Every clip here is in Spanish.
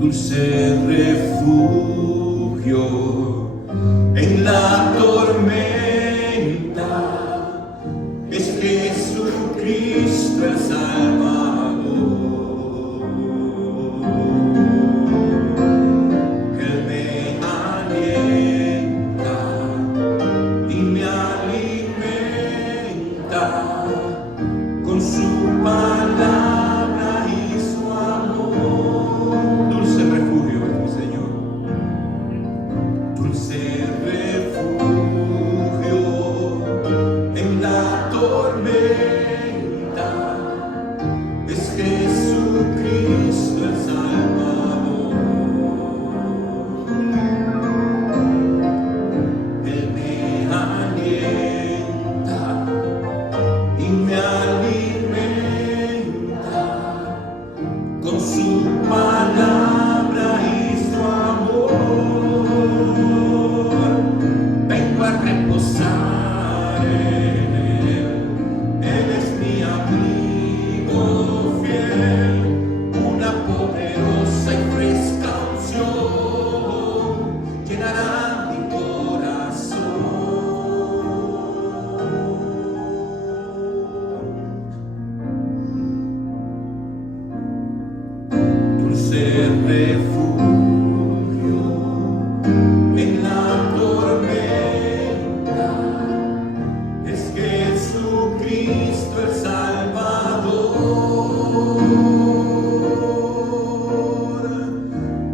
dulce refugio en la tormenta, es Jesucristo el Salvador. Él me alienta y me alimenta con su palabra y su amor. Dulce refugio es mi Señor, dulce refugio en la tormenta, es Jesucristo el Salvador. Él me alienta y me alimenta con su palabra y su amor. Vengo a reposar en Él, Él es mi amigo fiel, una poderosa y fresca unción llenará mi corazón. Dulce refugio en la tormenta, es Jesucristo el Salvador.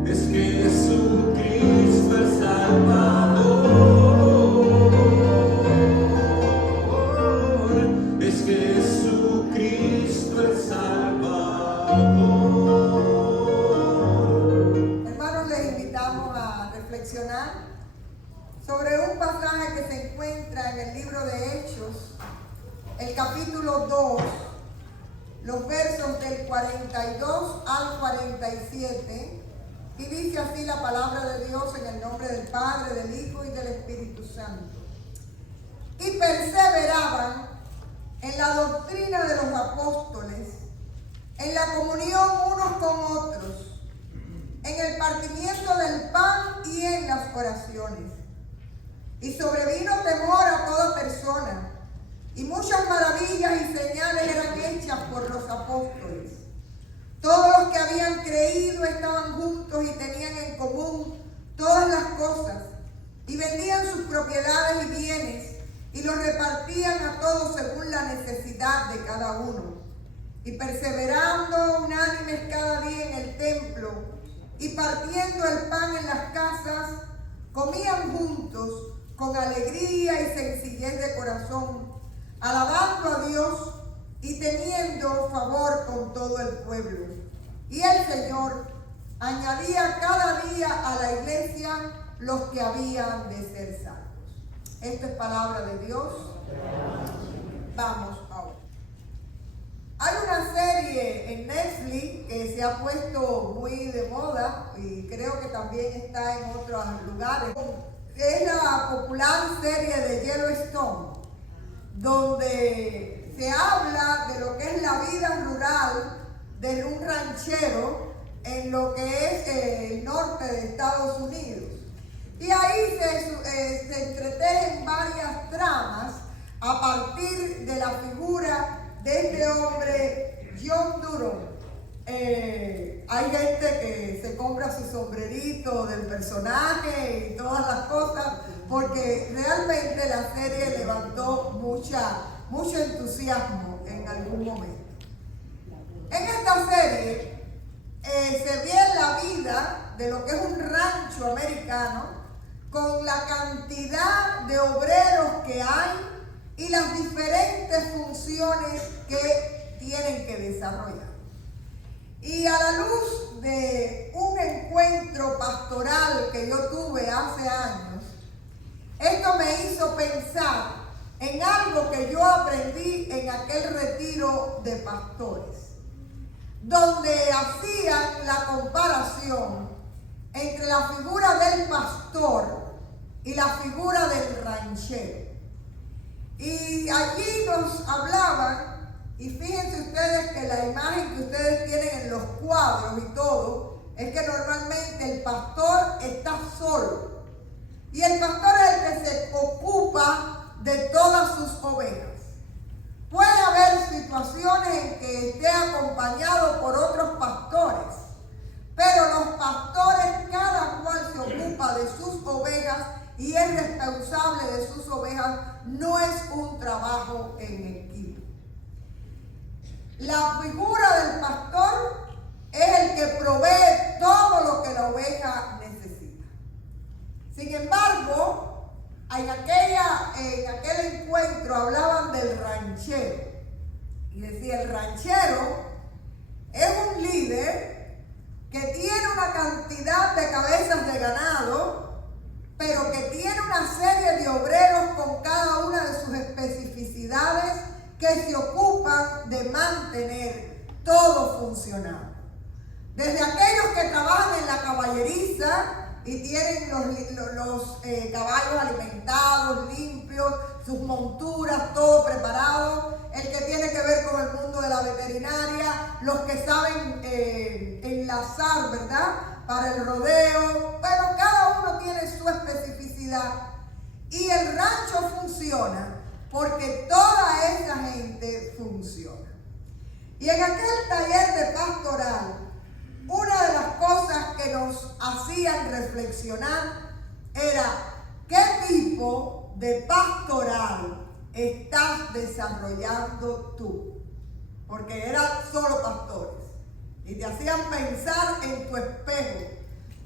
Es Jesucristo el Salvador. Es Jesucristo el Salvador. Hermanos, les invitamos a reflexionar sobre un pasaje que se encuentra en el libro de Hechos, el capítulo 2, los versos del 42 al 47, y dice así la palabra de Dios en el nombre del Padre, del Hijo y del Espíritu Santo. Y perseveraban en la doctrina de los apóstoles, en la comunión unos con otros, en el partimiento del pan y en las oraciones. Y sobrevino temor a toda persona, y muchas maravillas y señales eran hechas por los apóstoles. Todos los que habían creído estaban juntos y tenían en común todas las cosas, y vendían sus propiedades y bienes, y los repartían a todos según la necesidad de cada uno. Y perseverando unánimes cada día en el templo, y partiendo el pan en las casas, comían juntos con alegría y sencillez de corazón, alabando a Dios y teniendo favor con todo el pueblo. Y el Señor añadía cada día a la iglesia los que habían de ser salvos. Esta es palabra de Dios. Vamos ahora. Hay una serie en Netflix que se ha puesto muy de moda y creo que también está en otros lugares. Es la popular serie de Yellowstone, donde se habla de lo que es la vida rural de un ranchero en lo que es el norte de Estados Unidos. Y ahí se entretejen varias tramas a partir de la figura de este hombre, John Durham. Hay gente que se compra su sombrerito del personaje y todas las cosas, porque realmente la serie levantó mucho entusiasmo en algún momento. En esta serie se ve la vida de lo que es un rancho americano, con la cantidad de obreros que hay y las diferentes funciones que tienen que desarrollar. Y a la luz de un encuentro pastoral que yo tuve hace años, esto me hizo pensar en algo que yo aprendí en aquel retiro de pastores, donde hacían la comparación entre la figura del pastor y la figura del ranchero. Y allí nos hablaban, y fíjense ustedes que la imagen que ustedes tienen en los cuadros y todo, es que normalmente el pastor está solo. Y el pastor es el que se ocupa de todas sus ovejas. Puede haber situaciones en que esté acompañado por otros pastores, pero los pastores, cada cual se ocupa de sus ovejas y es responsable de sus ovejas. No es un trabajo en equipo. La figura del pastor es el que provee todo lo que la oveja necesita. Sin embargo, en aquel encuentro hablaban del ranchero. Y decía, el ranchero es un líder que tiene una cantidad de cabezas de ganado, pero que tiene una serie de obreros con cada una de sus especificidades que se ocupan de mantener todo funcionando. Desde aquellos que trabajan en la caballeriza y tienen los caballos alimentados, limpios, sus monturas, todo preparado. El que tiene que ver con el mundo de la veterinaria, los que saben enlazar, ¿verdad?, para el rodeo. Pero cada uno tiene su especificidad. Y el rancho funciona porque toda esa gente funciona. Y en aquel taller de pastoral, una de las cosas que nos hacían reflexionar era qué tipo de pastoral estás desarrollando tú. Porque eran solo pastores y te hacían pensar en tu espejo.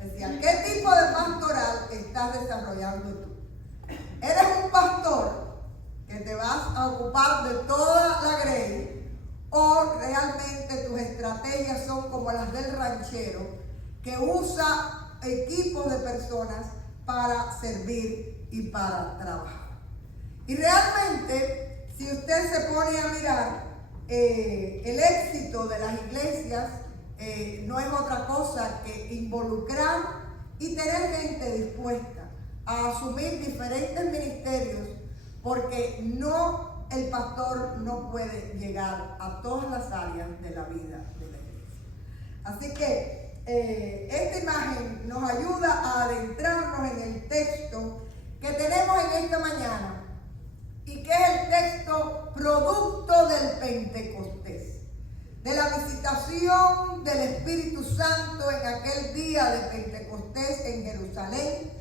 Decían, ¿qué tipo de pastoral estás desarrollando tú? ¿Eres un pastor que te vas a ocupar de toda la grey? ¿O realmente tus estrategias son como las del ranchero, que usa equipos de personas para servir y para trabajar? Y realmente, si usted se pone a mirar el éxito de las iglesias, no es otra cosa que involucrar y tener gente dispuesta a asumir diferentes ministerios, porque el pastor no puede llegar a todas las áreas de la vida de la iglesia. Así que esta imagen nos ayuda a adentrarnos en el texto que tenemos en esta mañana y que es el texto producto del Pentecostés, de la visitación del Espíritu Santo en aquel día de Pentecostés en Jerusalén,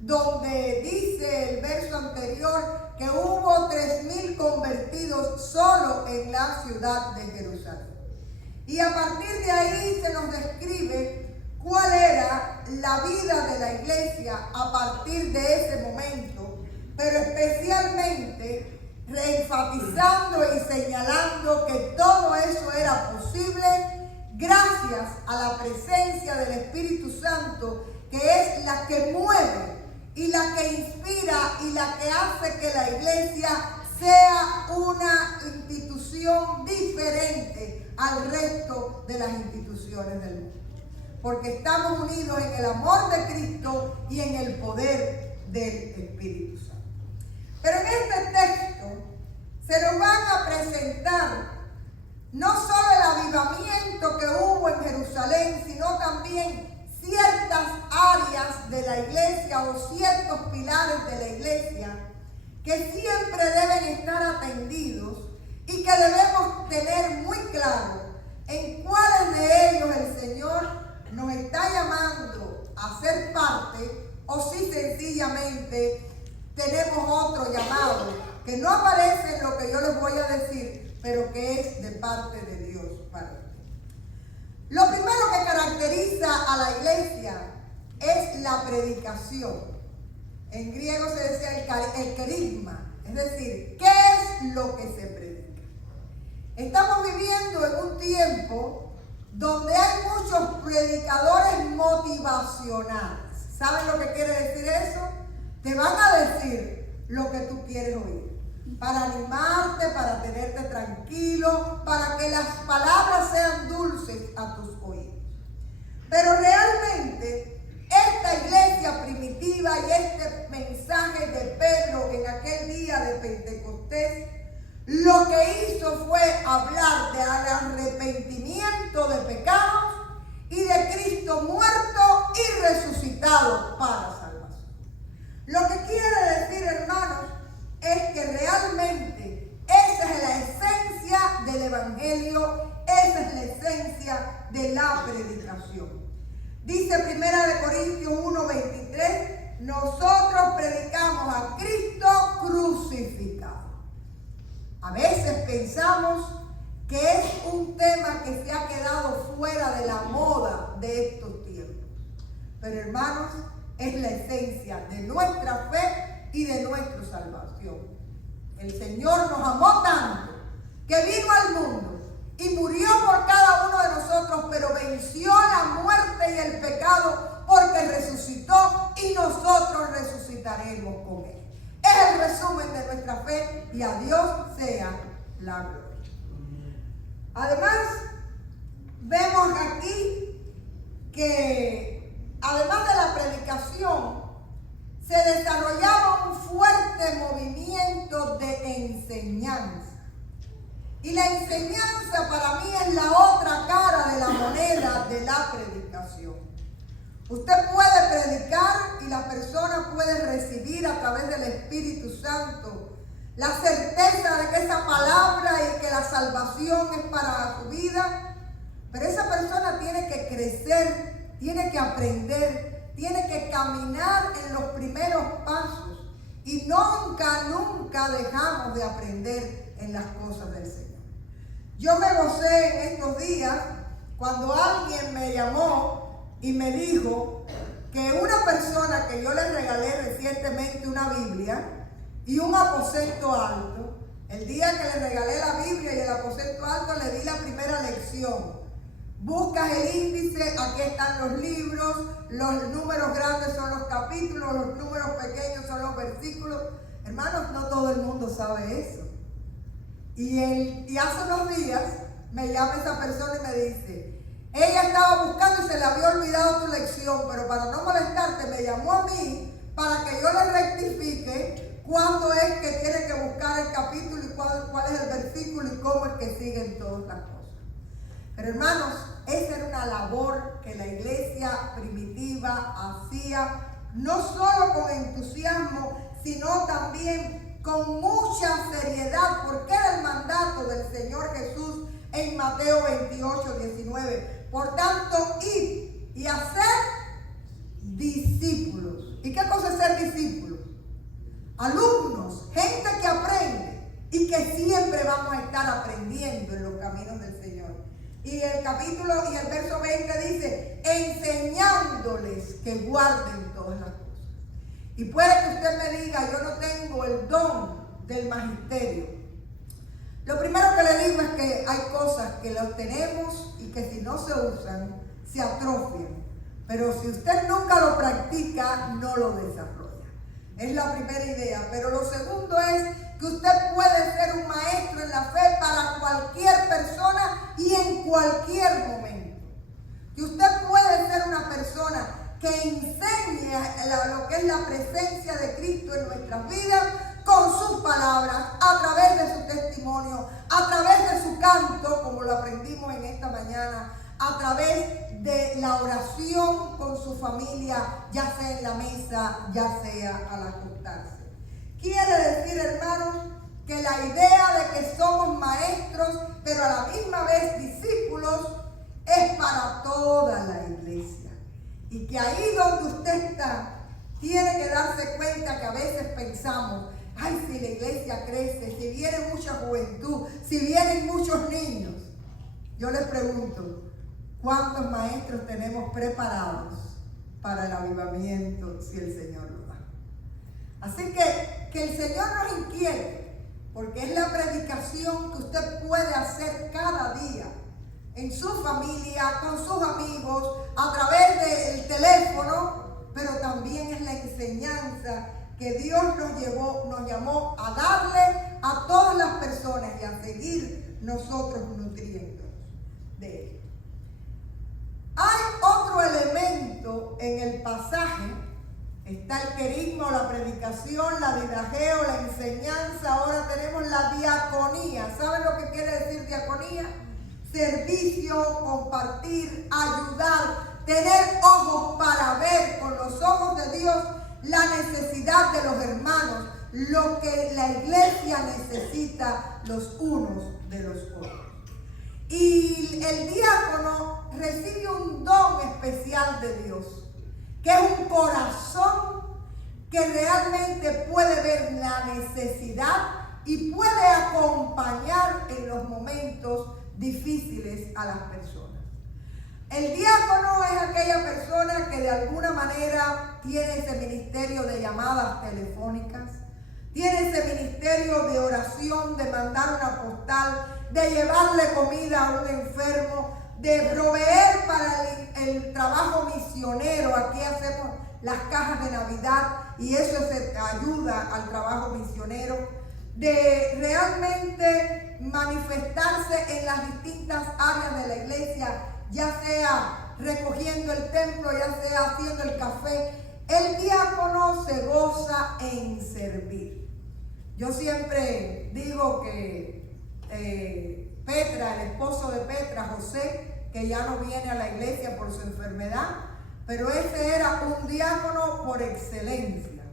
donde dice el verso anterior que hubo 3,000 convertidos solo en la ciudad de Jerusalén. Y a partir de ahí se nos describe cuál era la vida de la iglesia a partir de ese momento, pero especialmente enfatizando y señalando que todo eso era posible gracias a la presencia del Espíritu Santo, que es la que mueve y la que inspira y la que hace que la iglesia sea una institución diferente al resto de las instituciones del mundo. Porque estamos unidos en el amor de Cristo y en el poder del Espíritu Santo. Pero en este texto se nos van a presentar no solo el avivamiento que hubo en Jerusalén, sino también ciertas áreas de la iglesia o ciertos pilares de la iglesia que siempre deben estar atendidos y que debemos tener muy claro en cuáles de ellos el Señor nos está llamando a ser parte, o si sencillamente tenemos otro llamado que no aparece en lo que yo les voy a decir, pero que es de parte de Dios para usted. Lo primero que caracteriza a la iglesia es la predicación. En griego se decía el querigma, es decir, ¿qué es lo que se predica? Estamos viviendo en un tiempo donde hay muchos predicadores motivacionales. ¿Saben lo que quiere decir eso? Te van a decir lo que tú quieres oír, para animarte, para tenerte tranquilo, para que las palabras sean dulces a tus oídos. Pero realmente esta iglesia primitiva y este mensaje de Pedro en aquel día de Pentecostés, lo que hizo fue hablar del arrepentimiento de pecados y de Cristo muerto de la predicación. Dice 1 Corintios 1:23, nosotros predicamos a Cristo crucificado. A veces pensamos que es un tema que se ha quedado fuera de la moda de estos tiempos. Pero hermanos, es la esencia de nuestra fe y de nuestra salvación. El Señor nos amó tanto que vino al mundo y murió por cada uno de nosotros, pero venció la muerte y el pecado porque resucitó y nosotros resucitaremos con Él. Es el resumen de nuestra fe y a Dios sea la gloria. Además, vemos aquí que además de la predicación, se desarrollaba un fuerte movimiento de enseñanza. Y la enseñanza para mí es la otra cara de la moneda de la predicación. Usted puede predicar y la persona puede recibir a través del Espíritu Santo la certeza de que esa palabra y que la salvación es para su vida, pero esa persona tiene que crecer, tiene que aprender, tiene que caminar en los primeros pasos y nunca dejamos de aprender en las cosas del Señor. Yo me gocé en estos días cuando alguien me llamó y me dijo que una persona que yo le regalé recientemente una Biblia y un aposento alto, el día que le regalé la Biblia y el aposento alto le di la primera lección. Buscas el índice, aquí están los libros, los números grandes son los capítulos, los números pequeños son los versículos. Hermanos, no todo el mundo sabe eso. Y hace unos días me llama esa persona y me dice, ella estaba buscando y se le había olvidado tu lección, pero para no molestarte me llamó a mí para que yo le rectifique cuándo es que tiene que buscar el capítulo y cuál es el versículo y cómo es que siguen todas las cosas. Pero hermanos, esa era una labor que la iglesia primitiva hacía, no solo con entusiasmo, sino también con mucha seriedad, porque era el mandato del Señor Jesús en Mateo 28:19. Por tanto, id y hacer discípulos. ¿Y qué cosa es ser discípulos? Alumnos, gente que aprende y que siempre vamos a estar aprendiendo en los caminos del Señor. Y el capítulo y el verso 20 dice, enseñándoles que guarden todas las cosas. Y puede que usted me diga, yo no tengo el don del magisterio. Lo primero que le digo es que hay cosas que las tenemos y que si no se usan, se atrofian. Pero si usted nunca lo practica, no lo desarrolla. Es la primera idea. Pero lo segundo es que usted puede ser un maestro en la fe para cualquier persona y en cualquier momento. Que usted puede ser una persona que enseñe lo que es la presencia de Cristo en nuestras vidas con sus palabras, a través de su testimonio, a través de su canto, como lo aprendimos en esta mañana, a través de la oración con su familia, ya sea en la mesa, ya sea al acostarse. Quiere decir, hermanos, que la idea de que somos maestros, pero a la misma vez discípulos, es para toda la iglesia. Y que ahí donde usted está, tiene que darse cuenta que a veces pensamos, ay, si la iglesia crece, si viene mucha juventud, si vienen muchos niños. Yo les pregunto, ¿cuántos maestros tenemos preparados para el avivamiento si el Señor lo da? Así que el Señor nos inquiete, porque es la predicación que usted puede hacer cada día en su familia, con sus amigos, a través del teléfono, pero también es la enseñanza que Dios nos llamó a darle a todas las personas y a seguir nosotros nutriéndonos de él. Hay otro elemento en el pasaje. Está el querigma, la predicación, la didageo, la enseñanza. Ahora tenemos la diaconía. ¿Saben lo que quiere decir diaconía? Servicio, compartir, ayudar, tener ojos para ver con los ojos de Dios la necesidad de los hermanos, lo que la iglesia necesita los unos de los otros. Y el diácono recibe un don especial de Dios, que es un corazón que realmente puede ver la necesidad y puede acompañar en los momentos difíciles a las personas. El diácono es aquella persona que de alguna manera tiene ese ministerio de llamadas telefónicas, tiene ese ministerio de oración, de mandar una postal, de llevarle comida a un enfermo, de proveer para el trabajo misionero. Aquí hacemos las cajas de Navidad y eso es ayuda al trabajo misionero, de realmente manifestarse en las distintas áreas de la iglesia, ya sea recogiendo el templo, ya sea haciendo el café. El diácono se goza en servir. Yo siempre digo que Petra, el esposo de Petra, José, que ya no viene a la iglesia por su enfermedad, pero ese era un diácono por excelencia.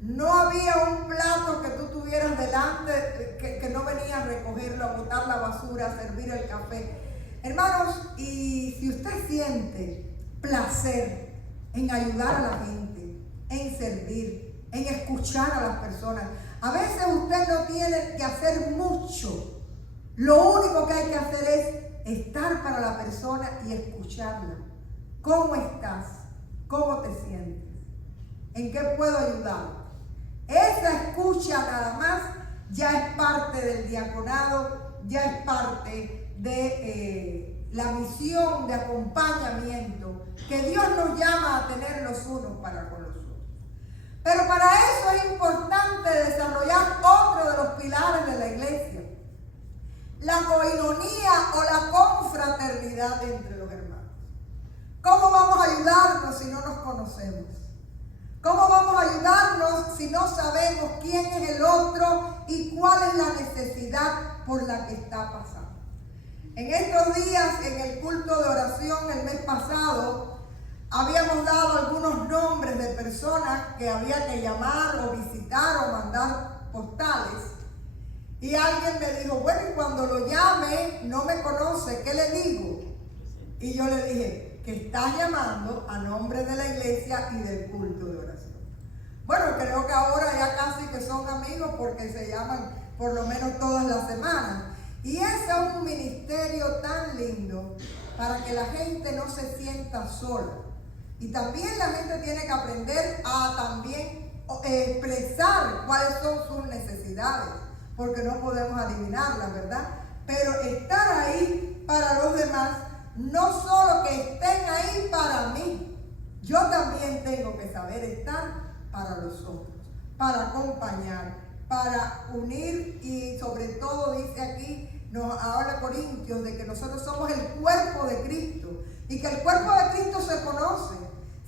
No había un plato que tú tuvieras delante que no venía a recogerlo, a botar la basura, a servir el café. Hermanos, y si usted siente placer en ayudar a la gente, en servir, en escuchar a las personas, a veces usted no tiene que hacer mucho. Lo único que hay que hacer es estar para la persona y escucharla. ¿Cómo estás? ¿Cómo te sientes? ¿En qué puedo ayudar? Esa escucha nada más ya es parte del diaconado, ya es parte de la misión de acompañamiento que Dios nos llama a tener los unos para con los otros. Pero para eso es importante desarrollar otro de los pilares de la iglesia: la coinonía o la confraternidad entre los hermanos. ¿Cómo vamos a ayudarnos si no nos conocemos? ¿Cómo vamos a ayudarnos si no sabemos quién es el otro y cuál es la necesidad por la que está pasando? En estos días, en el culto de oración el mes pasado, habíamos dado algunos nombres de personas que había que llamar o visitar o mandar postales. Y alguien me dijo, bueno, y cuando lo llame, no me conoce, ¿qué le digo? Y yo le dije, que estás llamando a nombre de la iglesia y del culto de oración. Bueno, creo que ahora ya casi que son amigos porque se llaman por lo menos todas las semanas. Y ese es un ministerio tan lindo para que la gente no se sienta sola. Y también la gente tiene que aprender a también expresar cuáles son sus necesidades, porque no podemos adivinarlas, ¿verdad? Pero estar ahí para los demás, no solo que estén ahí para mí, yo también tengo que saber estar para los otros, para acompañar, para unir y sobre todo dice aquí, nos habla Corintios de que nosotros somos el cuerpo de Cristo y que el cuerpo de Cristo se conoce.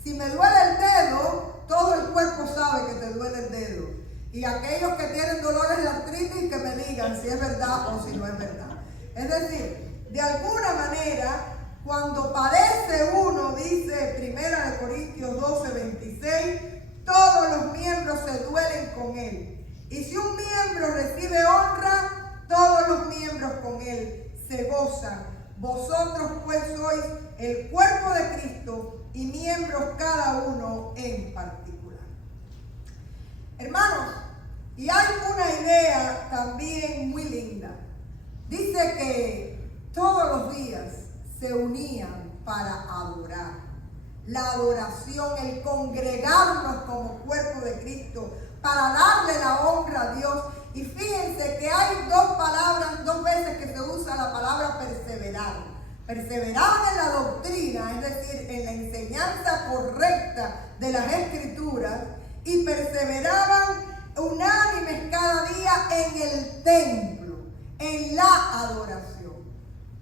Si me duele el dedo, todo el cuerpo sabe que te duele el dedo. Y aquellos que tienen dolores de artritis que me digan si es verdad o si no es verdad. Es decir, de alguna manera, cuando padece uno, dice 1 Corintios 12:26, todos los miembros se duelen con él. Y si un miembro recibe honra, todos los miembros con él se gozan. Vosotros pues sois el cuerpo de Cristo y miembros cada uno en particular. Hermanos, y hay una idea también muy linda. Dice que todos los días se unían para adorar. La adoración, el congregarnos como cuerpo de Cristo para darle la honra a Dios. Y fíjense que hay dos veces que se usa la palabra perseverar. Perseveraban en la doctrina, es decir, en la enseñanza correcta de las Escrituras, y perseveraban unánimes cada día en el templo, en la adoración.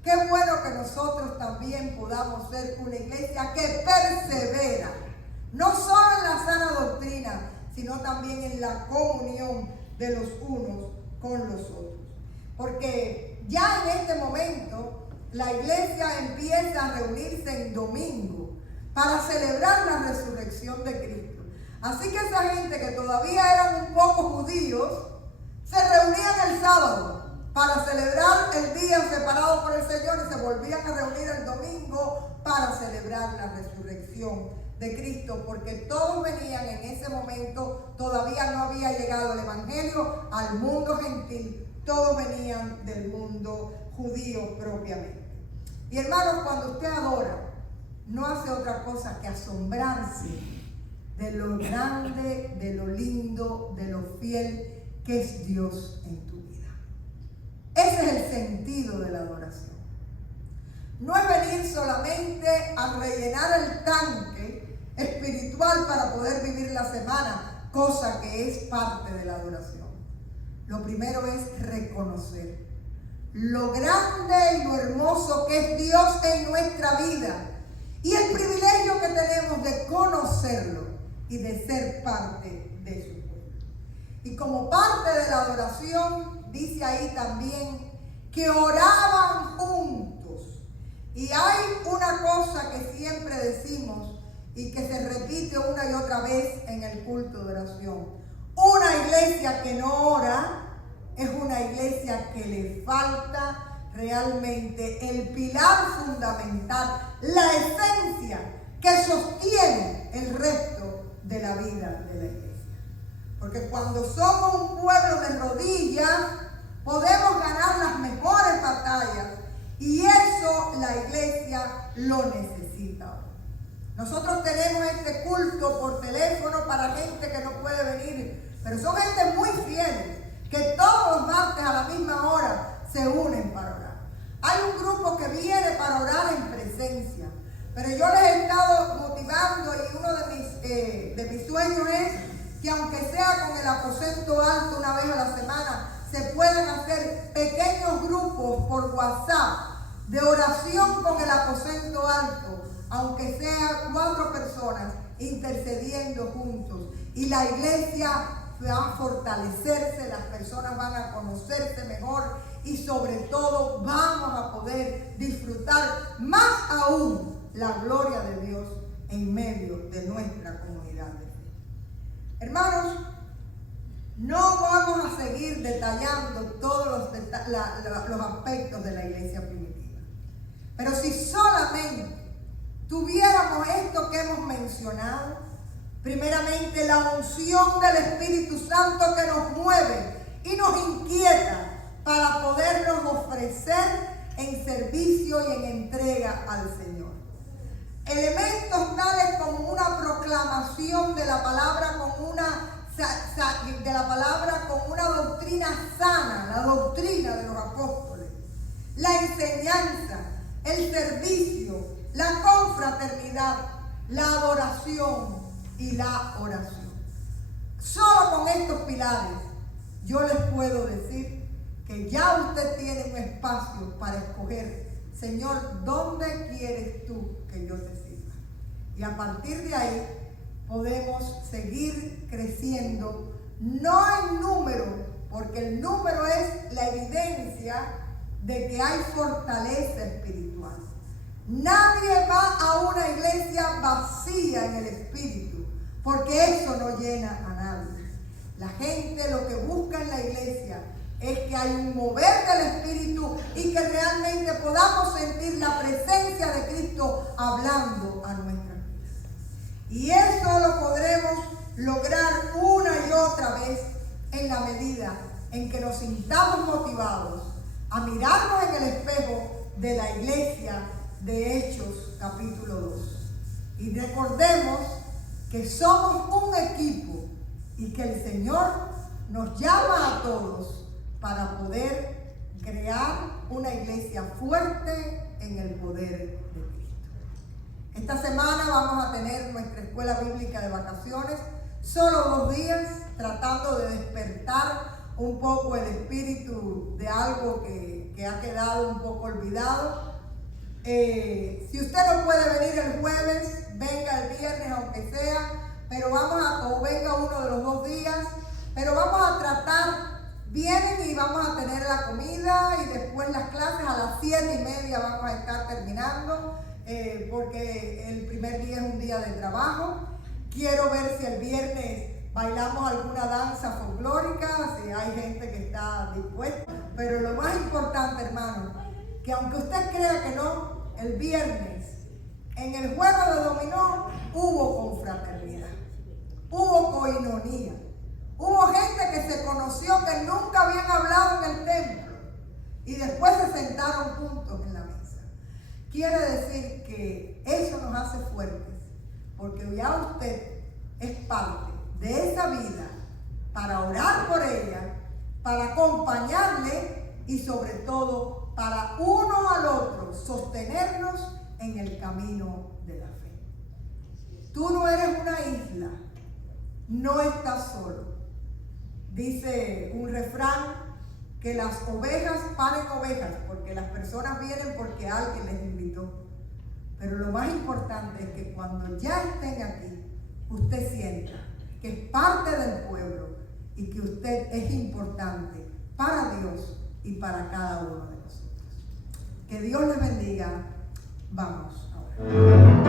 Qué bueno que nosotros también podamos ser una iglesia que persevera, no solo en la sana doctrina, sino también en la comunión de los unos con los otros. Porque ya en este momento la iglesia empieza a reunirse en domingo para celebrar la resurrección de Cristo. Así que esa gente que todavía eran un poco judíos, se reunían el sábado para celebrar el día separado por el Señor y se volvían a reunir el domingo para celebrar la resurrección de Cristo, porque todos venían en ese momento, todavía no había llegado el Evangelio al mundo gentil, todos venían del mundo judío propiamente. Y hermanos, cuando usted adora, no hace otra cosa que asombrarse de lo grande, de lo lindo, de lo fiel que es Dios en tu vida. Ese es el sentido de la adoración. No es venir solamente a rellenar el tanque espiritual para poder vivir la semana, cosa que es parte de la adoración. Lo primero es reconocer lo grande y lo hermoso que es Dios en nuestra vida y el privilegio que tenemos de conocerlo y de ser parte de su pueblo. Y como parte de la adoración, dice ahí también que oraban juntos. Y hay una cosa que siempre decimos y que se repite una y otra vez en el culto de oración. Una iglesia que no ora es una iglesia que le falta realmente el pilar fundamental, la esencia que sostiene el resto de la vida de la iglesia. Porque cuando somos un pueblo de rodillas, podemos ganar las mejores batallas y eso la iglesia lo necesita. Nosotros tenemos este culto por teléfono para gente que no puede venir, pero son gente muy fieles, que todos los martes a la misma hora se unen para orar. Hay un grupo que viene para orar en presencia, pero yo les he estado motivando y uno de mis sueños es que aunque sea con el aposento alto una vez a la semana, se puedan hacer pequeños grupos por WhatsApp de oración con el aposento alto, aunque sea 4 personas intercediendo juntos. Y la iglesia va a fortalecerse, las personas van a conocerse mejor y sobre todo vamos a poder disfrutar más aún la gloria de Dios en medio de nuestra comunidad de fe. Hermanos, no vamos a seguir detallando todos los aspectos de la iglesia primitiva, pero si solamente tuviéramos esto que hemos mencionado, primeramente la unción del Espíritu Santo que nos mueve y nos inquieta para podernos ofrecer en servicio y en entrega al Señor. Elementos tales como una proclamación de la palabra con una doctrina sana, la doctrina de los apóstoles, la enseñanza, el servicio, la confraternidad, la adoración y la oración. Solo con estos pilares yo les puedo decir que ya usted tiene un espacio para escoger, Señor, ¿dónde quieres tú que yo te sirva? Y a partir de ahí podemos seguir creciendo, no en número, porque el número es la evidencia de que hay fortaleza espiritual. Nadie va a una iglesia vacía en el espíritu, porque eso no llena a nadie. La gente lo que busca en la iglesia es que hay un mover del espíritu y que realmente podamos sentir la presencia de Cristo hablando a nuestras vidas. Y eso lo podremos lograr una y otra vez en la medida en que nos sintamos motivados a mirarnos en el espejo de la iglesia de Hechos capítulo 2. Y recordemos que somos un equipo y que el Señor nos llama a todos para poder crear una iglesia fuerte en el poder de Cristo. Esta semana vamos a tener nuestra escuela bíblica de vacaciones, solo 2 días, tratando de despertar un poco el espíritu de algo que ha quedado un poco olvidado. Si usted no puede venir el jueves, venga el viernes aunque sea, pero o venga uno de los 2 días, pero vamos a tratar. Vienen y vamos a tener la comida y después las clases a las 7:30 vamos a estar terminando, porque el primer día es un día de trabajo. Quiero ver si el viernes bailamos alguna danza folclórica, si hay gente que está dispuesta. Pero lo más importante, hermano, que aunque usted crea que no, el viernes en el juego de dominó hubo confraternidad, hubo coinonía, hubo gente que se conoció que nunca habían hablado en el templo y después se sentaron juntos en la mesa. Quiere decir que eso nos hace fuertes, porque ya usted es parte de esa vida para orar por ella, para acompañarle y sobre todo para uno al otro sostenernos en el camino de la fe. Tú no eres una isla, no estás solo. Dice un refrán que las ovejas paren ovejas, porque las personas vienen porque alguien les invitó. Pero lo más importante es que cuando ya estén aquí, usted sienta que es parte del pueblo y que usted es importante para Dios y para cada uno de nosotros. Que Dios les bendiga. Vamos ahora.